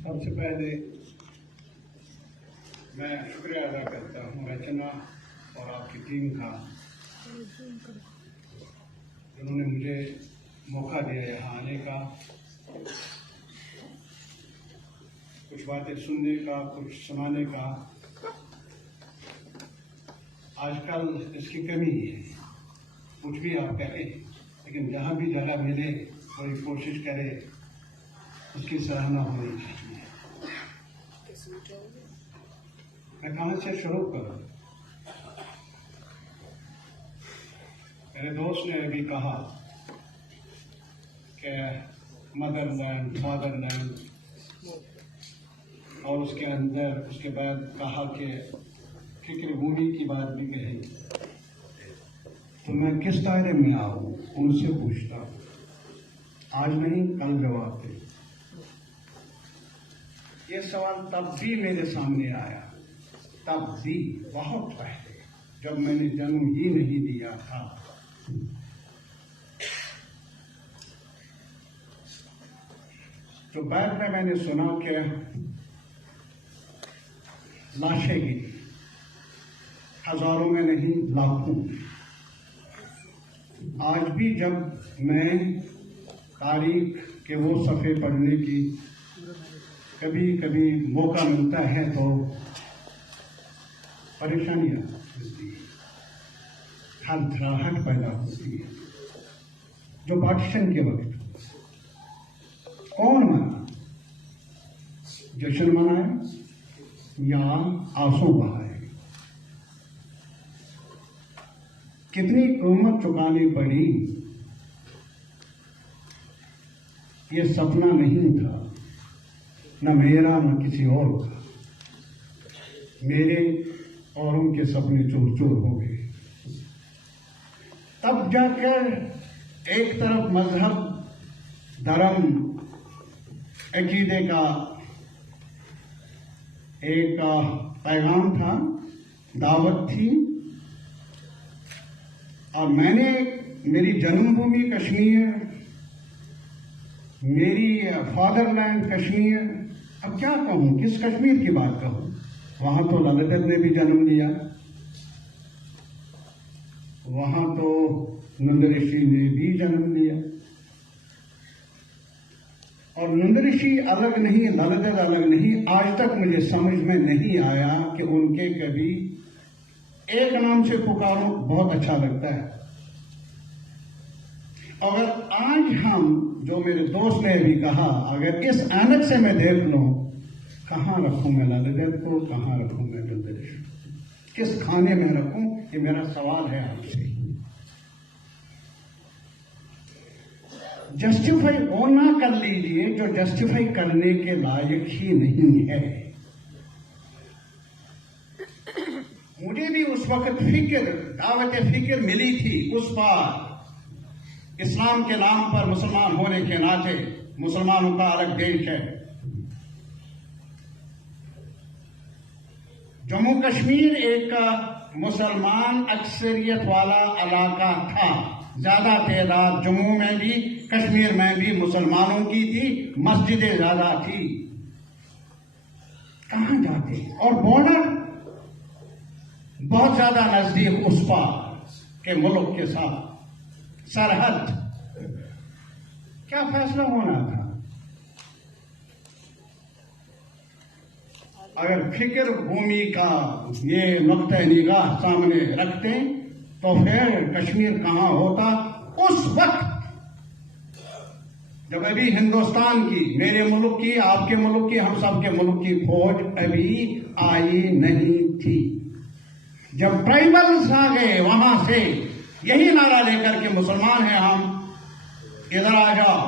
सबसे पहले मैं शुक्रिया अदा करता हूँ रचना और आपकी टीम का, जिन्होंने मुझे मौका दिया यहाँ आने का, कुछ बातें सुनने का, कुछ सुनाने का। आजकल इसकी कमी है, कुछ भी आप करें, लेकिन जहाँ भी जगह मिले कोई कोशिश करे, उसकी सराहना होनी चाहिए। मैं कहाँ से शुरू करूँ? मेरे दोस्त ने अभी कहा कि मदरलैंड, फादरलैंड, और उसके अंदर उसके बाद कहा कि फिक्र भूमि की बात भी कही। तो मैं किस दायरे में आऊँ उनसे पूछता हूँ। आज नहीं, कल जवाब दे। ये सवाल तब भी मेरे सामने आया, तब भी बहुत पहले, जब मैंने जन्म ही नहीं दिया था। तो बाद में मैंने सुना कि लाशें गिरी, हजारों में नहीं लाखों। आज भी जब मैं तारीख के वो सफ़े पढ़ने की कभी कभी मौका मिलता है तो परेशानियां होती है, थरथराहट पैदा होती है। जो पार्टीशन के वक्त कौन मना, जश्न मनाए या आंसू बहाए? कितनी कीमत चुकानी पड़ी? ये सपना नहीं था, न मेरा न किसी और का। मेरे और उनके सपने चूर चूर हो गए। तब जाकर एक तरफ मजहब, धर्म, अकीदे का एक पैगाम था, दावत थी, और मैंने मेरी जन्मभूमि कश्मीर, मेरी फादरलैंड कश्मीर, अब क्या कहूं, किस कश्मीर की बात कहूं? वहां तो ललित ने भी जन्म लिया, वहां तो नंद ऋषि ने भी जन्म लिया, और नंद ऋषि अलग नहीं, ललित अलग नहीं। आज तक मुझे समझ में नहीं आया कि उनके कभी एक नाम से पुकारो, बहुत अच्छा लगता है। अगर आज हम, जो मेरे दोस्त ने भी कहा, अगर इस ऐनक से मैं देख लूं, कहाँ रखूं मैं ललित को, कहाँ रखूं मैं नंद ऋषि, किस खाने में रखूं? ये मेरा सवाल है आपसे। जस्टिफाई वो ना कर लीजिए जो जस्टिफाई करने के लायक ही नहीं है। मुझे भी उस वक्त दावत फिक्र मिली थी। उस बार इस्लाम के नाम पर मुसलमान होने के नाते, मुसलमानों का अलग देश है। जम्मू कश्मीर एक मुसलमान अक्सरियत वाला इलाका था। ज्यादा तादाद जम्मू में भी, कश्मीर में भी मुसलमानों की थी, मस्जिदें ज्यादा थी। कहां जाते? और बॉर्डर बहुत ज्यादा नजदीक उस पार के मुल्क के साथ, सरहद। क्या फैसला होना था? अगर फिक्र भूमि का ये नुक्ता निगाह सामने रखते तो फिर कश्मीर कहां होता? उस वक्त जब अभी हिंदुस्तान की, मेरे मुल्क की, आपके मुल्क की, हम सब के मुल्क की फौज अभी आई नहीं थी। जब ट्राइबल्स आ गए वहां से यही नारा लेकर के मुसलमान हैं हम, इधर आ जाओ,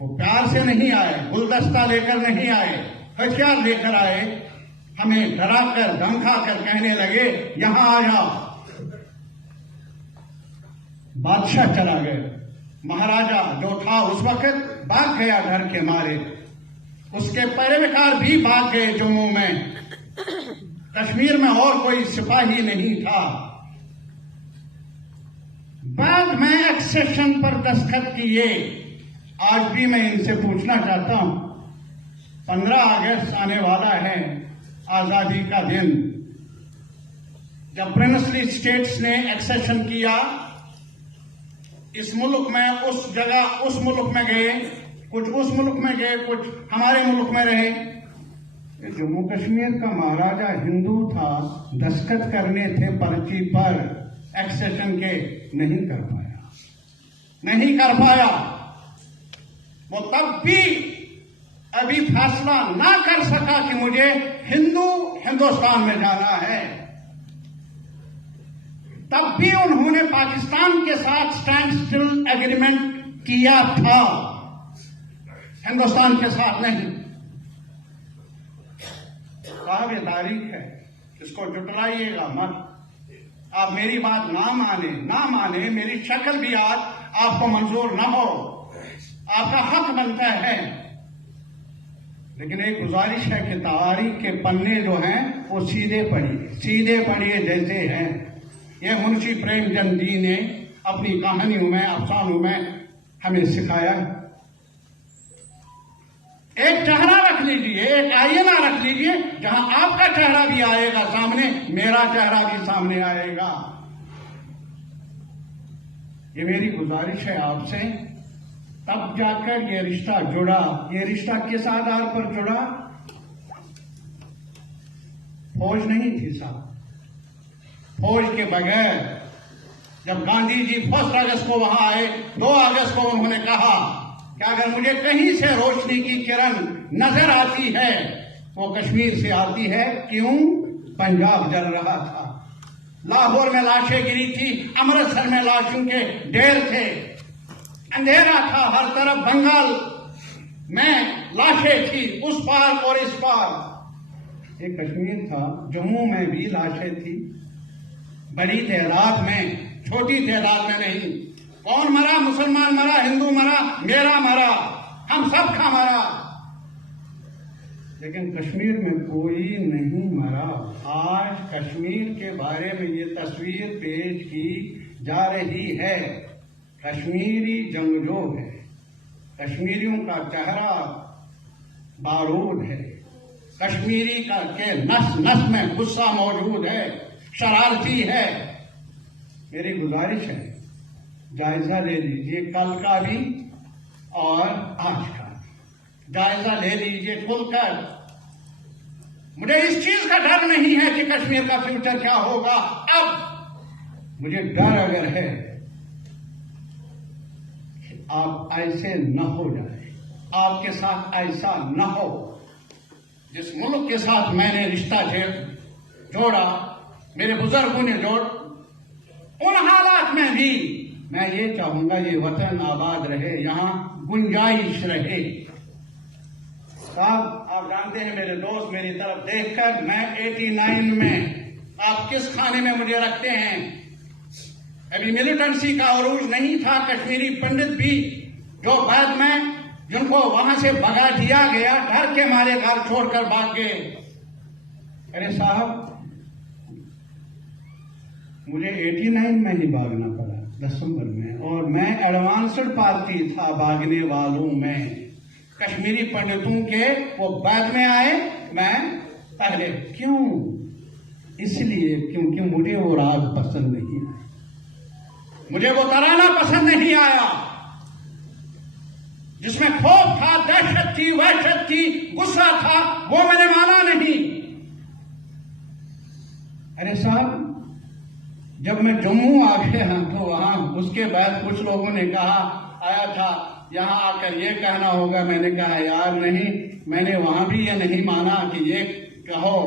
वो प्यार से नहीं आए, गुलदस्ता लेकर नहीं आए, हथियार लेकर आए, हमें डराकर धमकाकर कहने लगे यहां आ जाओ। बादशाह चला गया, महाराजा जो था उस वक्त भाग गया घर के मारे, उसके पैरविकार भी भाग गए जम्मू में। कश्मीर में और कोई सिपाही नहीं था। बाद में एक्सेशन पर दस्तखत किए। आज भी मैं इनसे पूछना चाहता हूं, 15 अगस्त आने वाला है, आजादी का दिन, जब प्रिंसली स्टेट्स ने एक्सेशन किया। इस मुल्क में उस जगह उस मुल्क में गए, कुछ उस मुल्क में गए, कुछ हमारे मुल्क में रहे। जम्मू कश्मीर का महाराजा हिंदू था, दस्तखत करने थे पर्ची पर एक्सेशन के, नहीं कर पाया। वो तब भी अभी फैसला ना कर सका कि मुझे हिंदुस्तान में जाना है। तब भी उन्होंने पाकिस्तान के साथ स्टैंड स्टिल एग्रीमेंट किया था, हिंदुस्तान के साथ नहीं। साहब ये तारीख है, इसको जुटलाइएगा मत। आप मेरी बात ना माने, मेरी शक्ल भी आज आपको मंजूर ना हो, आपका हक बनता है। लेकिन एक गुजारिश है कि तारीख के पन्ने जो हैं वो सीधे पढ़िए जैसे हैं। यह मुंशी प्रेमचंद जी ने अपनी कहानियों में, अफसानों में हमें सिखाया। एक चेहरा रख लीजिए, एक आईना रख लीजिए, जहां आपका चेहरा भी आएगा सामने, मेरा चेहरा भी सामने आएगा। ये मेरी गुजारिश है आपसे। तब जाकर ये रिश्ता जुड़ा। ये रिश्ता किस आधार पर जुड़ा? फौज नहीं थी साहब। फौज के बगैर जब गांधी जी 1 अगस्त को वहां आए, 2 अगस्त को उन्होंने कहा कि अगर मुझे कहीं से रोशनी की किरण नजर आती है, वो कश्मीर से आती है। क्यों? पंजाब जल रहा था, लाहौर में लाशें गिरी थी, अमृतसर में लाशों के ढेर थे, अंधेरा था हर तरफ, बंगाल में लाशें थी उस पार और इस पार। एक कश्मीर था, जम्मू में भी लाशें थी, बड़ी तादाद में, छोटी तादाद में नहीं। कौन मरा? मुसलमान मरा, हिंदू मरा, मेरा मरा, हम सब का मरा, लेकिन कश्मीर में कोई नहीं मरा। आज कश्मीर के बारे में ये तस्वीर पेश की जा रही है। कश्मीरी जंगजू है, कश्मीरियों का चेहरा बारूद है, कश्मीरी का के नस नस में गुस्सा मौजूद है, शरारती है। मेरी गुजारिश है, जायजा ले लीजिए, कल का भी और आज का जायजा ले लीजिए खुलकर। मुझे इस चीज का डर नहीं है कि कश्मीर का फ्यूचर क्या होगा। अब मुझे डर अगर है कि आप ऐसे न हो जाए, आपके साथ ऐसा न हो। जिस मुल्क के साथ मैंने रिश्ता जोड़ा, मेरे बुजुर्गों ने उन हालात में भी मैं ये चाहूंगा ये वतन आबाद रहे, यहां गुंजाइश रहे। साहब आप जानते हैं, मेरे दोस्त मेरी तरफ देखकर, मैं 89 में आप किस खाने में मुझे रखते हैं। अभी मिलिटेंसी का अरूज नहीं था। कश्मीरी पंडित भी जो बाद में जिनको वहां से भगा दिया गया, घर के मारे घर छोड़कर भाग गए। अरे साहब मुझे 89 में ही भागना पड़ा, दिसंबर में, और मैं एडवांस्ड पार्टी था भागने वालों में। कश्मीरी पंडितों के वो बाद में आए, मैं पहले। क्यों? इसलिए क्योंकि मुझे वो राग पसंद नहीं आया, मुझे वो तराना पसंद नहीं आया जिसमें खौफ था, दहशत थी, वहशत थी, गुस्सा था, वो मैंने माना नहीं। अरे साहब जब मैं जम्मू आ गया तो वहां उसके बाद कुछ लोगों ने कहा, आया था यहां आकर ये कहना होगा। मैंने कहा यार नहीं, मैंने वहां भी ये नहीं माना कि ये कहो,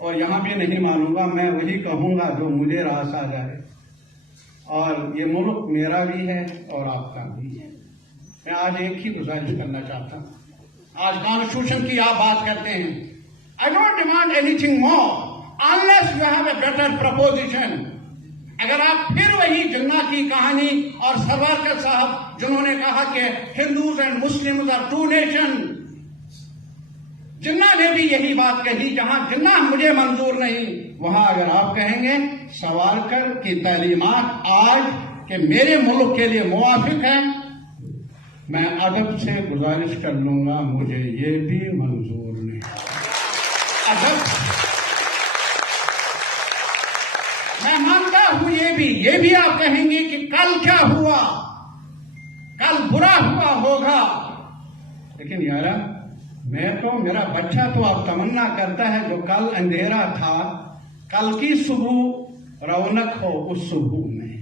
और यहां भी नहीं मानूंगा। मैं वही कहूंगा जो मुझे रास आ जाए। और ये मुल्क मेरा भी है और आपका भी है। मैं आज एक ही गुजारिश करना चाहता हूं। आज कॉन्स्टिट्यूशन की आप बात करते हैं। I don't demand anything more unless you have a better preposition. अगर आप फिर वही जिन्ना की कहानी और सावरकर साहब जिन्होंने कहा कि Hindus and Muslims are two nation, Jinnah ने भी यही बात कही, जहां जिन्ना मुझे मंजूर नहीं, वहां अगर आप कहेंगे सावरकर की तालीमात आज के मेरे मुल्क के लिए मुवाफिक है, मैं अदब से गुजारिश कर लूंगा, मुझे ये भी मंजूर नहीं। अदब मैं मानता हूं, ये भी आप कहेंगे कि कल क्या हुआ, कल बुरा हुआ होगा, लेकिन यारा मेरा बच्चा तो अब तमन्ना करता है जो कल अंधेरा था, कल की सुबह रौनक हो उस सुबह में।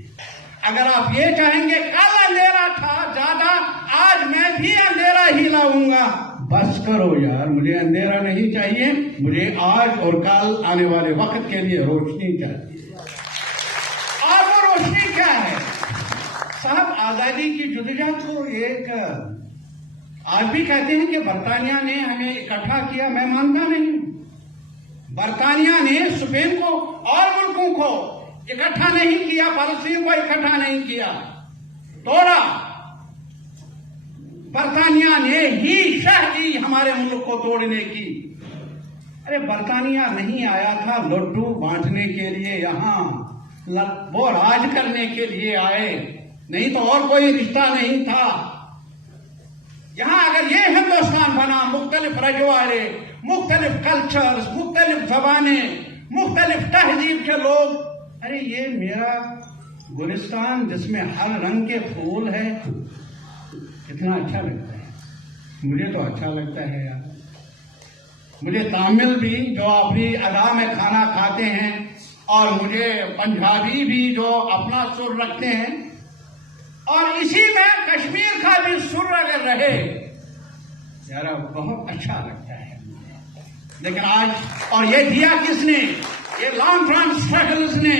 अगर आप ये चाहेंगे कल अंधेरा था ज्यादा, आज मैं भी अंधेरा ही लाऊंगा, बस करो यार, मुझे अंधेरा नहीं चाहिए, मुझे आज और कल आने वाले वक्त के लिए रोशनी चाहिए। और वो रोशनी क्या है साहब? आजादी की जुदीजात को एक आज भी कहते हैं कि बरतानिया ने हमें इकट्ठा किया, मैं मानता नहीं। बरतानिया ने स्पेन को और मुल्कों को इकट्ठा नहीं किया, फालस्तीन को इकट्ठा नहीं किया, तोड़ा। बरतानिया ने ही शह दी हमारे मुल्क को तोड़ने की। अरे बरतानिया नहीं आया था लड्डू बांटने के लिए, यहां वो राज करने के लिए आए, नहीं तो और कोई रिश्ता नहीं था। यहां अगर ये हिंदुस्तान बना, मुख्तलिफ रजवाड़े, मुख्तलिफ कल्चर्स, मुख्तलिफ जबानें, मुख्तलिफ तहजीब के लोग, अरे ये मेरा गुलिस्तान जिसमें हर रंग के फूल है, कितना अच्छा लगता है। मुझे तो अच्छा लगता है यार। मुझे तामिल भी जो अपनी अदा में खाना खाते हैं, और मुझे पंजाबी भी जो अपना सुर रखते हैं, और इसी में कश्मीर का भी सुर अगर रहे यार, बहुत अच्छा लगता है। लेकिन आज, और ये दिया किसने? ये लॉन्ग टर्म स्ट्रगल्स ने,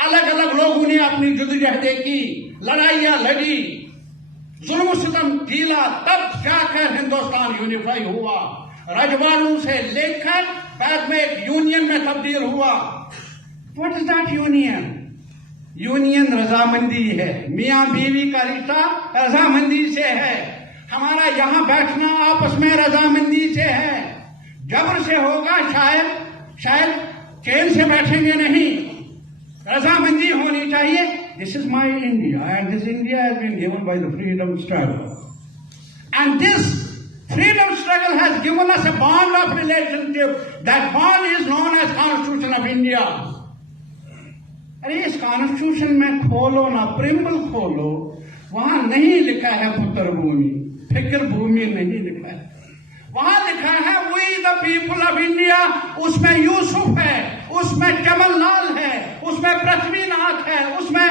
अलग अलग लोगों ने अपनी जद्दोजहदें की, लड़ाइयां लड़ी, जुल्म सितम झेला, तब जाकर हिंदुस्तान यूनिफाई हुआ। रजवाड़ों से लेकर बाद में एक यूनियन में तब्दील हुआ। What is that union? Union रजामंदी है, मियां बीवी का रिश्ता रजामंदी से है। हमारा यहां बैठना आपस में रजामंदी से है। जबर से होगा शायद चैन से बैठेंगे नहीं, रजामंदी होनी चाहिए। This is my India and this India has been given by the freedom struggle and this freedom struggle has given us a bond of relationship. That bond is known as Constitution of India. अरे इस constitution में खोलो ना, preamble खोलो, वहां नहीं लिखा है पुत्र भूमि, फिक्र भूमि नहीं लिखा है। वहां लिखा है we the people of India. उसमें यूसुफ है, उसमें जमललाल है, उसमें पृथ्वीनाथ है, उसमें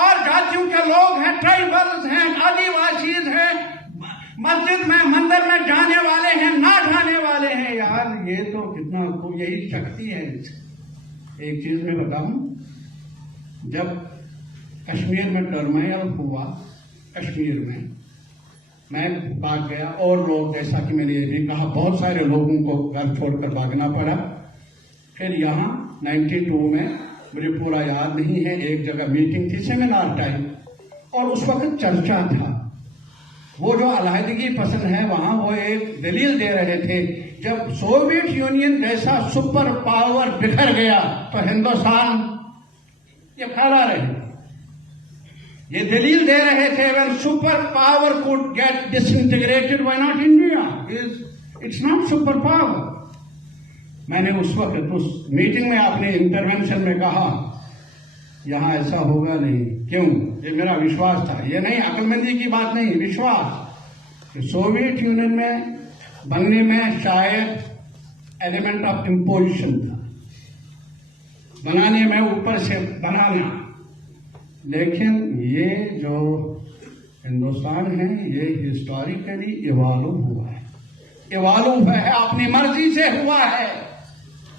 और जातियों के लोग हैं, ट्राइबल्स हैं, आदिवासीज हैं, मस्जिद में मंदिर में जाने वाले हैं, ना जाने वाले हैं। यार ये तो कितना, यही शक्ति है। एक चीज मैं बताऊं, जब कश्मीर में टर्मोइल हुआ, कश्मीर में मैं भाग गया, और लोग, जैसा कि मैंने ये भी कहा, बहुत सारे लोगों को घर छोड़कर भागना पड़ा। फिर यहाँ 92 में, मुझे पूरा याद नहीं है, एक जगह मीटिंग थी, सेमिनार टाइम, और उस वक्त चर्चा था। वो जो अलहदगी पसंद है वहां, वो एक दलील दे रहे थे, जब सोवियत यूनियन जैसा सुपर पावर बिखर गया तो हिंदुस्तान ये फैला रहे। ये दलील दे रहे थे, when super power could get disintegrated, why not India? It's not super power. मैंने उस वक्त उस मीटिंग में अपने इंटरवेंशन में कहा, यहां ऐसा होगा नहीं। क्यों? ये मेरा विश्वास था, ये नहीं अक्लमंदी की बात नहीं, विश्वास। कि सोवियत यूनियन में बनने में शायद एलिमेंट ऑफ इम्पोजिशन था, बनाने में ऊपर से बनाना, लेकिन ये जो हिंदुस्तान है ये हिस्टोरिकली इवॉल्व हुआ है, इवॉल्व है, अपनी मर्जी से हुआ है।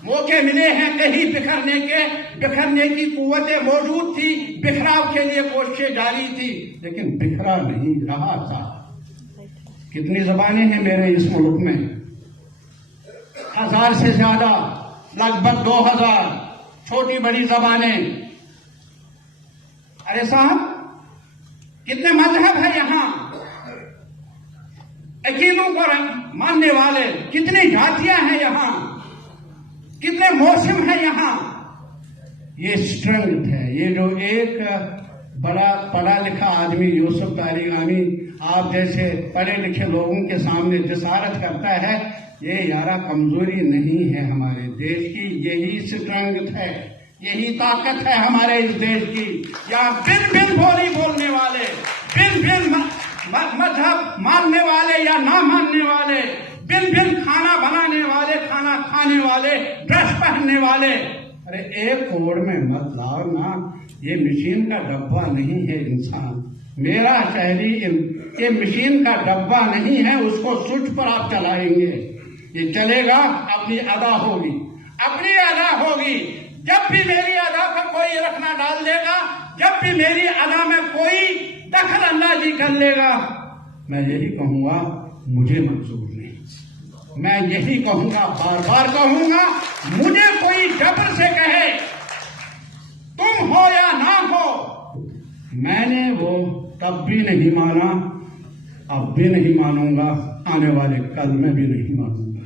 मौके मिले हैं कहीं बिखरने की कुव्वतें मौजूद थी, बिखराव के लिए कोशिशें जारी थी, लेकिन बिखरा नहीं रहा था। कितनी जबानें हैं मेरे इस मुल्क में? 1000 से ज्यादा, लगभग 2000 छोटी बड़ी जबानें। अरे साहब, कितने मजहब है यहां, अकीदों को मानने वाले, कितनी जातियां हैं यहां, कितने मौसम है यहां। ये स्ट्रेंथ है, ये जो एक बड़ा पढ़ा लिखा आदमी यूसुफ तारिगानी आप जैसे पढ़े लिखे लोगों के सामने जिसारत करता है, ये यारा कमजोरी नहीं है हमारे देश की, यही स्ट्रेंथ है, यही ताकत है हमारे इस देश की। यहाँ भिन्न भिन्न बोली बोलने वाले, भिन्न भिन्न मजहब मानने वाले या ना मानने वाले, भिन्न भिन्न खाना बनाने वाले, खाना खाने वाले, ड्रेस पहनने वाले, अरे एक कोड में मत लाओ ना, ये मशीन का डब्बा नहीं है इंसान। मेरा शहरी ये मशीन का डब्बा नहीं है, उसको स्विच पर आप चलाएंगे, ये चलेगा, अपनी अदा होगी, अपनी अदा होगी। जब भी मेरी अदा पर कोई रखना डाल देगा, जब भी मेरी अदा में कोई दखल अंदाजी कर लेगा, मैं यही कहूंगा मुझे मंजूर नहीं। मैं यही कहूंगा, बार बार कहूंगा, मुझे कोई जबर से कहे तुम हो या ना हो, मैंने वो तब भी नहीं माना, अब भी नहीं मानूंगा, आने वाले कल में भी नहीं मानूंगा।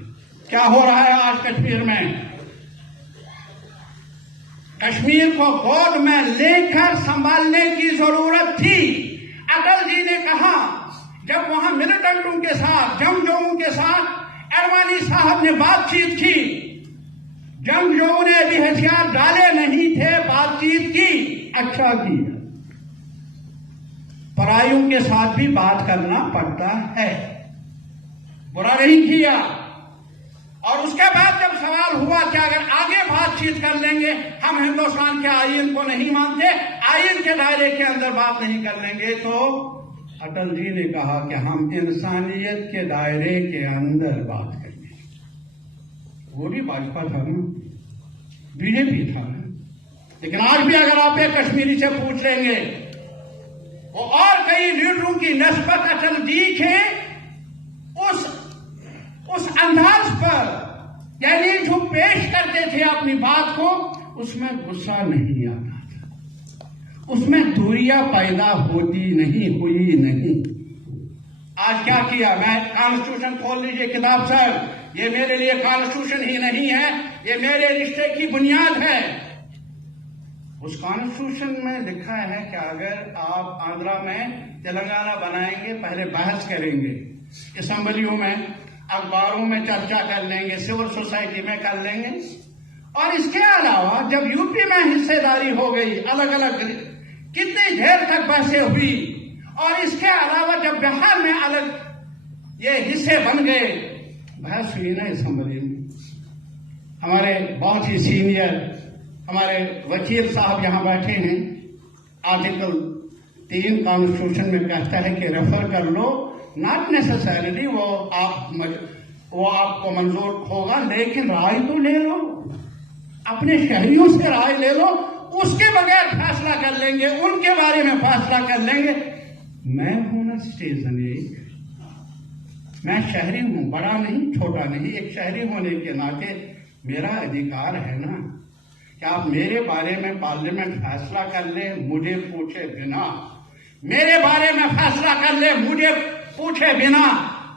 क्या हो रहा है आज कश्मीर में? कश्मीर को गोद में लेकर संभालने की जरूरत थी। अटल जी ने कहा, जब वहां मिलिटेंटों के साथ, जंगजोओं के साथ अडवाणी साहब ने बातचीत की, जंगजोओं ने भी हथियार डाले नहीं थे, बातचीत की, अच्छा किया। परायों के साथ भी बात करना पड़ता है, बुरा नहीं किया। और उसके बाद जब सवाल हुआ कि अगर आगे बातचीत कर लेंगे, हम हिंदुस्तान के आईन को नहीं मानते, आईन के दायरे के अंदर बात नहीं कर लेंगे, तो अटल जी ने कहा कि हम इंसानियत के दायरे के अंदर बात करेंगे। वो भी भाजपा था ना, बीजेपी था ना, लेकिन आज भी अगर आप एक कश्मीरी से पूछ लेंगे, वो और कई लीडरों की नस्बत अटल जी के उस अंदाज पर, यानी जो पेश करते थे अपनी बात को, उसमें गुस्सा नहीं आता था, उसमें दूरियां पैदा होती नहीं, हुई नहीं। आज क्या किया? मैं कॉन्स्टिट्यूशन खोल लीजिए किताब साहब, ये मेरे लिए कॉन्स्टिट्यूशन ही नहीं है, ये मेरे रिश्ते की बुनियाद है। उस कॉन्स्टिट्यूशन में लिखा है कि अगर आप आंध्रा में तेलंगाना बनाएंगे, पहले बहस करेंगे, असेंबलियों में, अखबारों में चर्चा कर लेंगे, सिविल सोसाइटी में कर लेंगे, और इसके अलावा जब यूपी में हिस्सेदारी हो गई, अलग अलग कितनी देर तक बहसें हुई, और इसके अलावा जब बिहार में अलग ये हिस्से बन गए, बहस हुई ना असेंबली में। हमारे बहुत ही सीनियर हमारे वकील साहब यहां बैठे हैं, आर्टिकल 3 कॉन्स्टिट्यूशन में कहता है कि रेफर कर लो, नॉट नेसेसरीली वो आपको मंजूर होगा, लेकिन राय तो ले लो, अपने शहरियों से राय ले लो, उसके बगैर फैसला कर लेंगे, उनके बारे में फैसला कर लेंगे। मैं हूं ना सिटीजन, मैं शहरी हूं, बड़ा नहीं, छोटा नहीं, एक शहरी होने के नाते मेरा अधिकार है ना कि आप मेरे बारे में पार्लियामेंट फैसला कर ले, मुझे पूछे बिना, मेरे बारे में फैसला कर ले, मुझे पूछे बिना।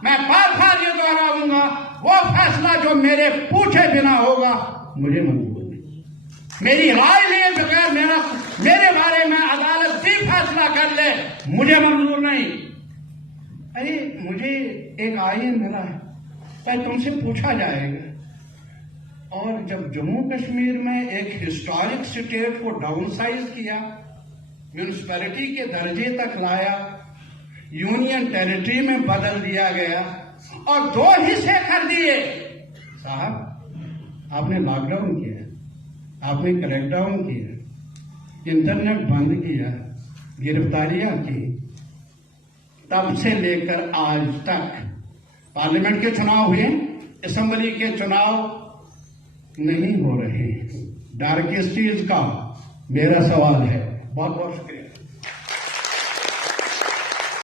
मैं बार बार ये दोहराऊंगा, वो फैसला जो मेरे पूछे बिना होगा, मुझे मंजूर नहीं। मेरी राय लिए बगैर मेरे बारे में अदालत भी फैसला कर ले, मुझे मंजूर नहीं। अरे मुझे एक आईन मिला है, पर तुमसे पूछा जाएगा। और जब जम्मू कश्मीर में एक हिस्टोरिक स्टेट को डाउनसाइज किया, म्यूनिसिपैलिटी के दर्जे तक लाया, यूनियन टेरिटरी में बदल दिया गया और 2 हिस्से कर दिए, साहब आपने लॉकडाउन किया, आपने क्रैकडाउन किया, इंटरनेट बंद किया, गिरफ्तारियां की, तब से लेकर आज तक पार्लियामेंट के चुनाव हुए, असेंबली के चुनाव नहीं हो रहे। डार्केस्टीज का मेरा सवाल है। बहुत बहुत शुक्रिया।